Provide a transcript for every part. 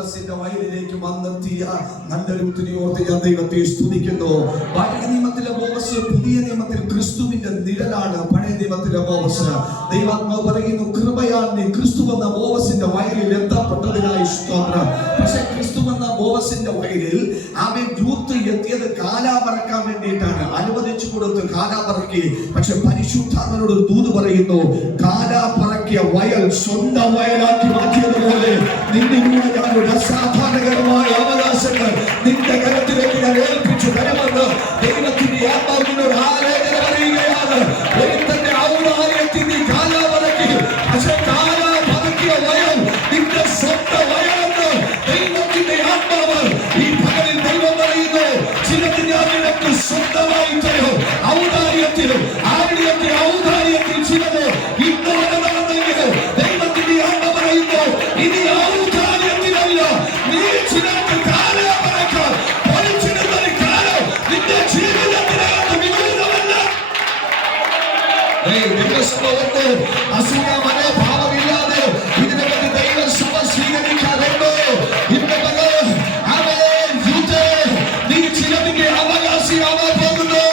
ബോവസിന്റെ വയലിലേക്ക് വന്നെത്തിയ നല്ലൊരു ഒത്തിരിയോർത്ത് ഞാൻ ദൈവത്തെ സ്തുതിക്കുന്നു. പഴയ നിയമത്തിലെ ബോവസ് പുതിയ നിയമത്തിൽ ക്രിസ്തുവിന്റെ നിഴലാണ്. പഴയ നിയമത്തിലെ ബോവസ് ദൈവാത്മാവ് പറയുന്നു, കൃപയാൽ നീ ക്രിസ്തു എന്ന ബോവസിന്റെ വയലിൽ എത്തപ്പെട്ടതിനായി സ്തോത്രം. പക്ഷെ ക്രിസ്തു എന്ന ബോവസിന്റെ വയലിൽ അവൻ യൂത്ത് എത്തിയത് കാലാ പറക്കാൻ വേണ്ടിയിട്ടാണ്. അനുവദിച്ചു കൊടുത്ത് കാലാ പറക്കി. പക്ഷെ പരിശുദ്ധാത്മാവിനോട് ദൂത് പറയുന്നു, കാലാ പറക്കിയ വയൽ സ്വന്തം വയലാക്കി മാറ്റിയതുപോലെ നിന്നിലൂടെ ഞാൻ ഒരു അസാധാരണകരമായ അവകാശങ്ങൾ നിന്റെ കരത്തിലേക്ക് ഞാൻ ഏൽപ്പിച്ചു തരുമെന്ന് ദൈവത്തിന്റെ ആത്മാവിനോട് ആലോചന പറയുകയാണ്. ഒരുത്തന്റെ ഔദാര്യത്തിൽ നീ കാലാ പറക്കി. പക്ഷെ കാലാ പറക്കിയ വയൽ നിന്റെ സ്വന്തം വയലെന്ന് ദൈവത്തിന്റെ ആത്മാവ് ഈ പകലിൽ ദൈവം പറയുന്നു. ചിലത് ഞാൻ നിനക്ക് സ്വന്തമായി തരും. ഔദാര്യത്തിലും ആര്യത്തിൽ ഔദാര്യത്തിൽ ചിലത് ഇന്നോടെ നടന്നെങ്കിലും ദൈവത്തിന്റെ ആത്മാവ് പറയുന്നു, ഇനി ഔദാര്യത്തിലല്ല നീ ചിലർക്ക് കാലാ പറക്കാം. പഠിച്ചിരുന്നൊരു കാലം നിന്റെ ജീവിതത്തിനകത്ത് വിപരീതമല്ല. അസൂയ മനോഭാവമില്ലാതെ ഇതിനകത്ത് ദൈവസഭ സ്വീകരിക്കാറുണ്ടോ? ഇന്ന് അവൻ നീ ചിലതിന്റെ അവകാശിയാവാൻ പോകുന്നു.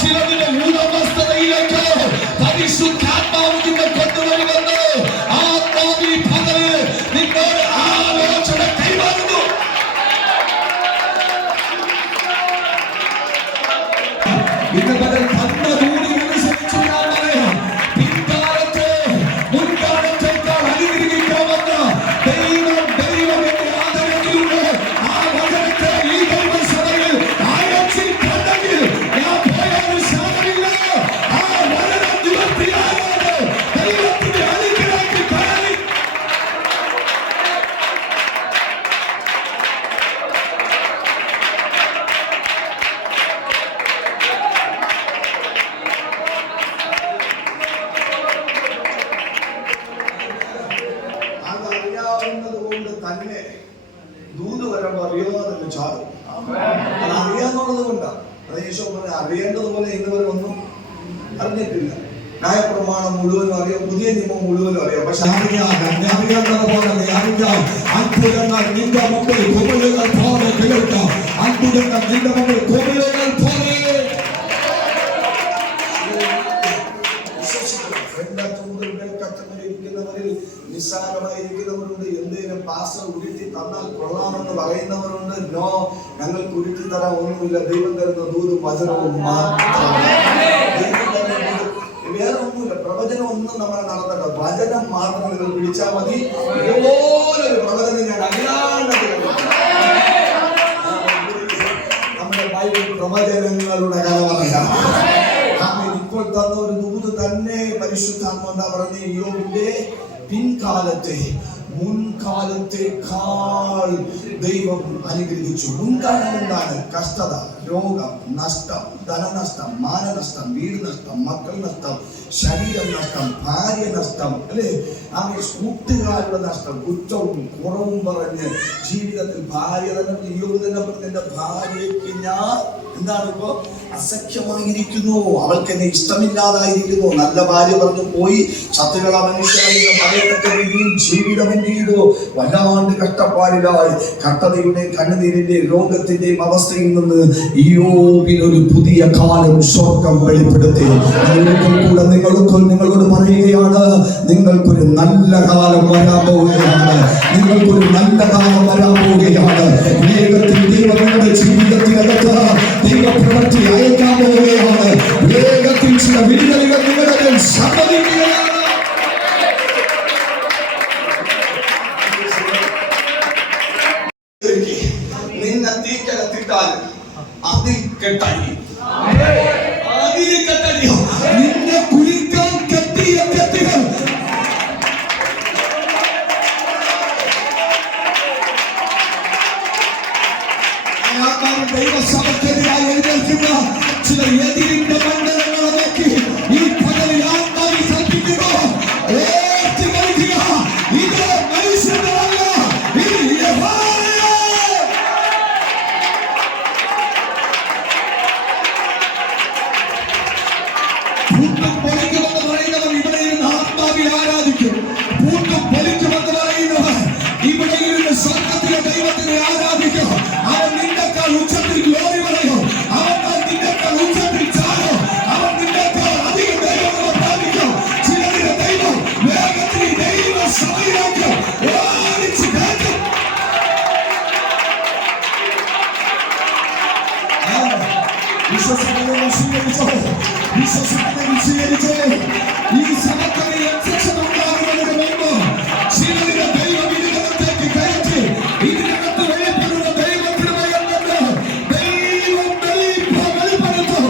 ചിലതിന്റെ ഉടമസ്ഥതയിലേക്ക് പരിശുദ്ധാത്മാവ് നിന്നെ കൊണ്ടുവരുമെന്ന് ആത്മാവിൽ പകല് നിന്നോട് ആലോചന കൈമാറുന്നു. ഇന്ന് പകൽ കണ്ണൂടി അനുസരിച്ച് ഞാൻ പറയാം, പിൻകാലത്തെ മുൻകാലത്തേക്കാൾ അനുഗ്രഹിക്കാമെന്ന ദൈവം എന്റെ ആദരത്തിലൂടെ ആ വചനത്തെ ഈ ദൈവസഭയിൽ അയച്ചിട്ടുണ്ടെങ്കിൽ ഞാൻ പോയാലും സാരമില്ല. ആ വചനം നിവർത്തിയാകാതെ ദൈവത്തിന്റെ അനുഗ്രഹത്തിൽ കയറി അതറിയാവുന്നത് കൊണ്ട് തന്നെ ദൂത് വരുമ്പോ അറിയാതെ ചാടും. അത് അറിയാന്നുള്ളത് കൊണ്ടാണ്. അറിയേണ്ടതുപോലെ ഇന്നുവരെ ഒന്നും അറിഞ്ഞിട്ടില്ല. ന്യായപ്രമാണം മുഴുവനും അറിയാം, പുതിയ നിയമം മുഴുവനും അറിയാം. പക്ഷെ അറിയാവുന്നത് പോലെ അറിയാം. അത്ഭുതങ്ങൾ നിന്റെ മുമ്പിൽ കുമിളുകൾ പോലെ കേൾക്കാം. അത്ഭുതങ്ങൾ നിന്റെ മുമ്പിൽ കുമിളുകൾ പോലെ നിസ്സാരമായിരിക്കുന്നവരുണ്ട്. എന്തെങ്കിലും പാസ്റ്റർ ഉരുട്ടി തന്നാൽ കൊള്ളാമെന്ന് പറയുന്നവരുണ്ട്. നോ, ഞങ്ങൾക്ക് ഉരുട്ടി തരാൻ ഒന്നുമില്ല. ദൈവം തരുന്ന ദൂതും വചനവും മാത്രമാണ്. വേറെ ഒന്നുമില്ല. പ്രവചനം ഒന്നും നമ്മളെ നടത്തണ്ട. വചനം മാത്രം നിങ്ങൾ പിടിച്ചാൽ മതി. ഇതുപോലൊരു പ്രവചനം ഞാൻ അല്ലാണ്ട് നമ്മുടെ ബൈബിൾ പ്രവചനങ്ങളുടെ കഥ പറയാം. ഇപ്പോൾ തന്ന ഒരു ദൂത് തന്നെ പരിശുദ്ധാത്മാവ് എന്താ പറഞ്ഞ, യോബിന്റെ പിൻകാലത്തെ മുൻകാലത്തെക്കാൾ ദൈവം അനുഗ്രഹിച്ചു. മുൻകാലം എന്താണ്? കഷ്ടത, രോഗം, നഷ്ടം, ധനനഷ്ടം, മാനനഷ്ടം, വീട് നഷ്ടം, മക്കൾ നഷ്ടം, ശരീരം നഷ്ടം, ഭാര്യ നഷ്ടം, അല്ലേ? അങ്ങനെ കൂട്ടുകാരുടെ നഷ്ടം, കുറ്റവും കുറവും പറഞ്ഞ് ജീവിതത്തിൽ ഭാര്യ തന്നെ യോബ് തന്നെ പറഞ്ഞ ഭാര്യയ്ക്ക് ഞാൻ എന്താണ് ഇപ്പോ അസഖ്യമായിരിക്കുന്നു, അവൾക്ക് എന്നെ ഇഷ്ടമില്ലാതായിരിക്കുന്നു. നല്ല ഭാര്യ പറഞ്ഞു പോയി, ശത്രുക്കൾ മനുഷ്യരായി പറയത്തക്ക രീതിയിൽ ജീവിതം എന്ത് ചെയ്തു? വല്ലാണ്ട് കഷ്ടപ്പാടിലായി. കഷ്ടതയുടെ കണ്ണുനീരിന്റെ രോഗത്തിന്റെയും അവസ്ഥയിൽ നിന്ന് യോബിനൊരു പുതിയ കാലം സ്വർഗം വെളിപ്പെടുത്തി. കൂടെ നിങ്ങളോട് പറയുകയാണ്, നിങ്ങൾക്കൊരു നല്ല കാലം വരാൻ പോവുകയാണ്. നിങ്ങൾക്കൊരു നല്ല കാലം വരാൻ പോവുകയാണ്. വേഗത്തിൽ ദൈവം നിങ്ങളുടെ ജീവിതത്തിനകത്ത് ദൈവപ്രവൃത്തി അയക്കാൻ പോവുകയാണ്. വേഗത്തിൽ ചില വിടുതലുകൾ നിങ്ങളുടെ സമ്മതിക്കുകയാണ്. നിന്നെ തീക്കകത്തിട്ടാൽ അതിൽ കെട്ടടി, അതിൽ കെട്ടടിയോ നിന്നെ കുലിക്കാൻ കെട്ടിയ കെട്ടുകൾ ദൈവസഭക്കെതിരായി എഴുന്നേൽക്കുന്ന ചില എതിരിന്റെ മണ്ഡലങ്ങളെ നോക്കി ഈ പകലിൽ ആത്മാവിൽ കൽപ്പിക്കുക. ഇത് മനുഷ്യനല്ല, ഇത് യഹോവയാണ്. ഭൂതം പൊളിക്കുമെന്ന് പറയുന്നവർ ഇവിടെ ഇരുന്ന് ആത്മാവിൽ ആരാധിക്കും. ഭൂതം പൊളിക്കുമെന്ന് പറയുന്നവർ ഇവിടെ ഇരുന്ന് സ്വർഗത്തിലെ വിശ്വസിക്കുന്നതിൽ സ്വീകരിച്ചോ. ഈ സമയത്ത് യക്ഷമുണ്ടാകുന്നതിന് മുമ്പ് ചിലരുടെ ദൈവം ഇതിനകത്തേക്ക് കയറ്റി ഇതിനകത്ത് വെളിപ്പെടുന്ന ദൈവത്തിനുമല്ലെന്ന് ദൈവം വെളിപ്പെടുത്തു.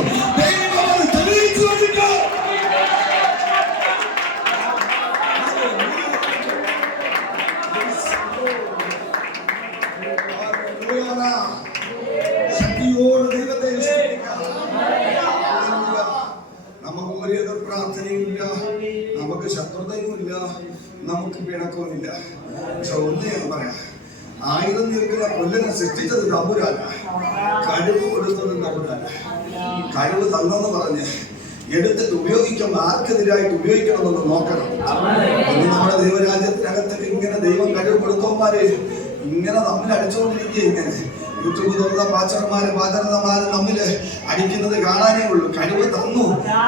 ദൈവം അത് തെളിയിച്ചു കൊടുക്കും. ശക്തിയോട് ദൈവത്തെ സ്തുതിക്കാം. നമുക്ക് ഒരു എതിർ പ്രാർത്ഥനയുമില്ല, നമുക്ക് ശത്രുതയുമില്ല, നമുക്ക് പിണക്കവുമില്ല. പക്ഷെ ഒന്ന് ഞാൻ പറയാം, ആയുധം നിൽക്കുന്ന കൊല്ലനെ സൃഷ്ടിച്ചത് തമ്പുരാന, കഴിവ് കൊടുത്തത് തമ്പുരാന. കഴിവ് തന്നെന്ന് പറഞ്ഞ് എടുത്തിട്ട് ഉപയോഗിക്കുമ്പോൾ ആർക്കെതിരായിട്ട് ഉപയോഗിക്കണമെന്ന് നോക്കണം. ഇന്ന് നമ്മുടെ ദൈവരാജ്യത്തിനകത്തൊക്കെ ഇങ്ങനെ ദൈവം കഴിവ് കൊടുത്തവന്മാരെ ഇങ്ങനെ തമ്മിൽ അടിച്ചുകൊണ്ടിരിക്കുക. ഇങ്ങനെ യൂട്യൂബ് തുറന്ന പാചകന്മാരും തമ്മിൽ അടിക്കുന്നത് കാണാനേ ഉള്ളൂ. കഴിവ് തന്നു,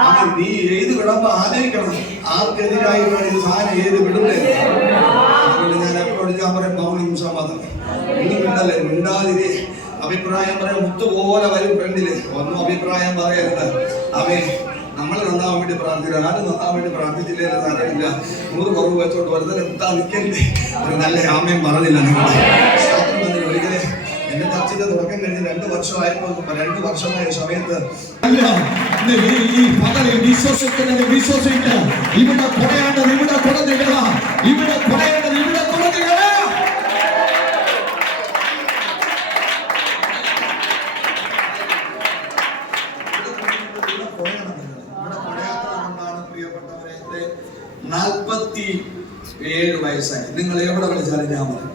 അങ്ങനെ നീ ഏത് വിടുമ്പോ ആലോചിക്കണം ആർക്കെതിരായിട്ടാണ് ഈ സാധനം ഏത് വിടുന്നത്. അതുകൊണ്ട് ഞാൻ എപ്പോഴും ഞാൻ പറയാം, മൗനം സമ്മതം ഒന്നും മിണ്ടല്ലേ, മിണ്ടാതിരി. അഭിപ്രായം പറയാൻ മുത്തുപോലെ വരും ഫ്രണ്ടില്. ഒന്നും അഭിപ്രായം പറയരുത്. നമ്മൾ നന്നാവാൻ വേണ്ടി പ്രാർത്ഥിക്കുക. ആരും നന്നാവാൻ വേണ്ടി പ്രാർത്ഥിച്ചില്ലേ സാരമില്ല. 100 കുറവ് വെച്ചോട്ട് വെറുതെ എത്താ നിൽക്കല്ലേ. ഒരു നല്ല ആമയും പറഞ്ഞില്ല. ഒരിക്കലേ എന്റെ ചർച്ചയുടെ തുടക്കം കഴിഞ്ഞ് 2 വർഷമായപ്പോൾ 2 വർഷമായ സമയത്ത് ഈ പകലിൽ വിശ്വസിക്കുന്നത് വിശ്വസിക്കുക. ഇവിടെ കുറയേണ്ടത് ഇവിടെ കുറഞ്ഞിടുക, ഇവിടെ കുറയേണ്ടത് ഇവിടെ കുറഞ്ഞിടുക. പ്രിയപ്പെട്ടവരെ, 47 വയസ്സായി. നിങ്ങൾ എവിടെ വിളിച്ചാലും ഞാൻ പറയും.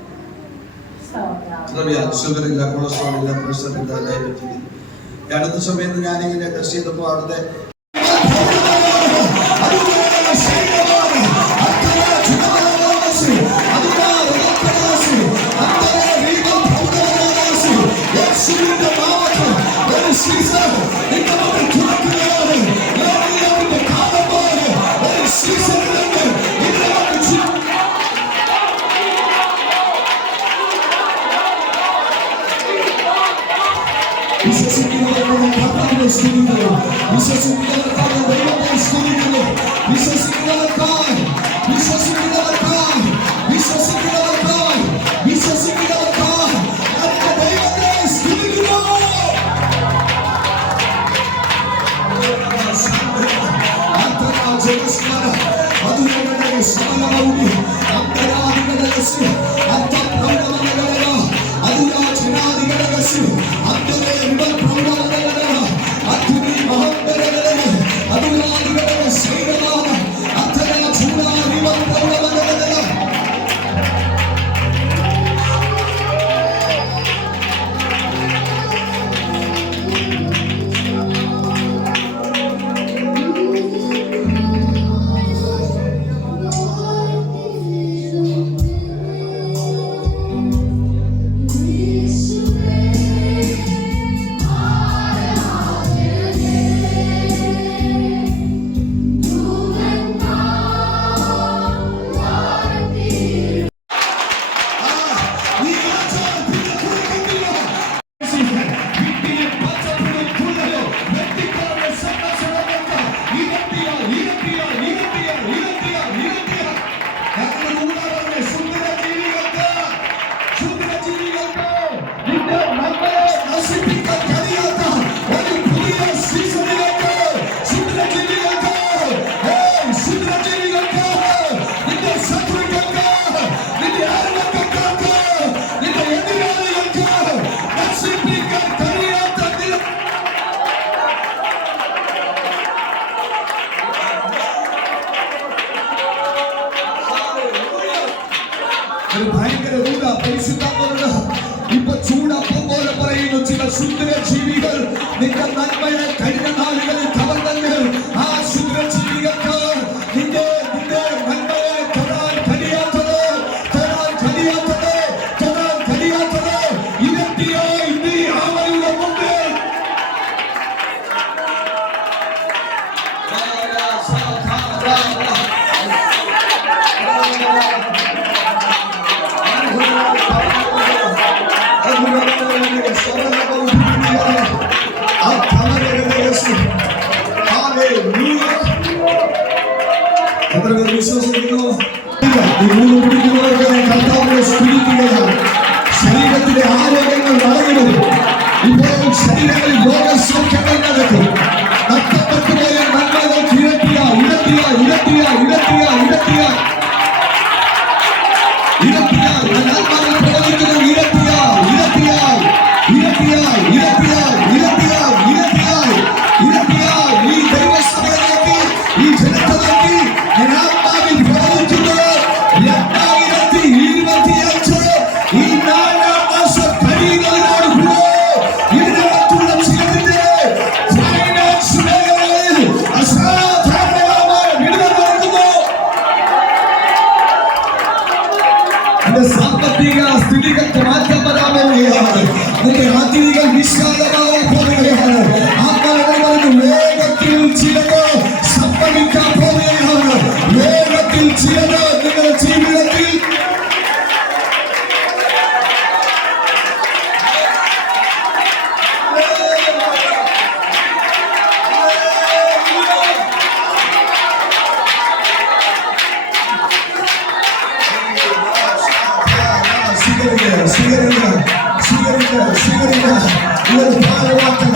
ഷുഗറില്ല, കൊളസ്ട്രോൾ ഇല്ല, പ്രഷർ ഇല്ല, ഡയബറ്റിക്. അടുത്ത സമയത്ത് ഞാനിങ്ങനെ ടെസ്റ്റ് ചെയ്തപ്പോൾ അവിടുത്തെ വിശ്വസിക്കുന്നവർക്കായി ഒരു ഭയങ്കര ഊത പരിശുദ്ധാത്മാവുണ്ട്. ഇപ്പൊ ചൂടപ്പം പോലെ പറയുന്നു ചില ശുദ്ര ജീവികൾ നിന്റെ നന്മയെ കഴിഞ്ഞ നാളുകളിൽ കവർന്നെങ്കിൽ ആ ശുദ്ര ജീവികൾക്ക് നിന്റെ നന്മയെ തൊടാൻ കഴിയാത്തത് ഇരട്ടിയായി നീ അവരുടെ മുമ്പിൽ സ്വീകരിക്കുക, സ്വീകരിക്കുക, സ്വീകരിക്കുക. ഈ ഒരു ഭാരവാക്കല്ല